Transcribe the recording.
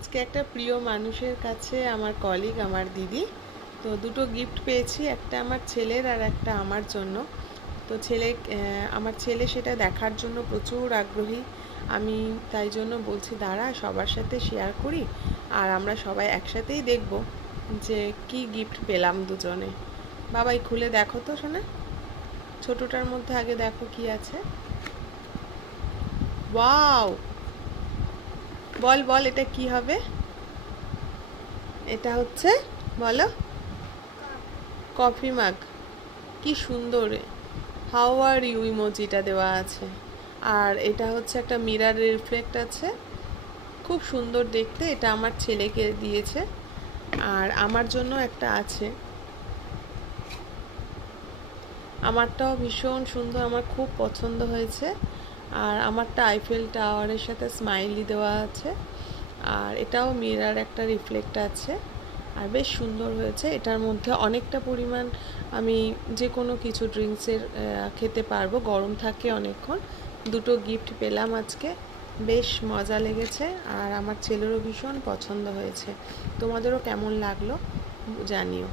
আজকে একটা প্রিয় মানুষের কাছে আমার কলিগ আমার দিদি তো দুটো গিফট পেয়েছি, একটা আমার ছেলের আর একটা আমার জন্য। তো আমার ছেলে সেটা দেখার জন্য প্রচুর আগ্রহী। আমি তাই জন্য বলছি দাঁড়া সবার সাথে শেয়ার করি, আর আমরা সবাই একসাথেই দেখব যে কি গিফট পেলাম দুজনে। বাবাই খুলে দেখো তো শোনা, ছোটটার মধ্যে আগে দেখো কি আছে। ওয়াও, বল বল এটা কি হবে? এটা হচ্ছে, বলো, কফি মাগ। কি সুন্দর, হাউ আর ইউ ইমোজিটা দেওয়া আছে। আর এটা হচ্ছে একটা মিরার রিফ্লেক্ট আছে, খুব সুন্দর দেখতে। এটা আমার ছেলেকে দিয়েছে, আর আমার জন্য একটা আছে। আমারটাও ভীষণ সুন্দর, আমার খুব পছন্দ হয়েছে। আর আমারটা আইফেল টাওয়ারের সাথে স্মাইলি দেওয়া আছে, আর এটাও মিরার একটা রিফ্লেক্ট আছে, আর বেশ সুন্দর হয়েছে। এটার মধ্যে অনেকটা পরিমাণ আমি যে কোনো কিছু ড্রিঙ্কসের খেতে পারবো, গরম থাকে অনেকক্ষণ। দুটো গিফট পেলাম আজকে, বেশ মজা লেগেছে, আর আমার ছেলেরও ভীষণ পছন্দ হয়েছে। তোমাদেরও কেমন লাগলো জানিও।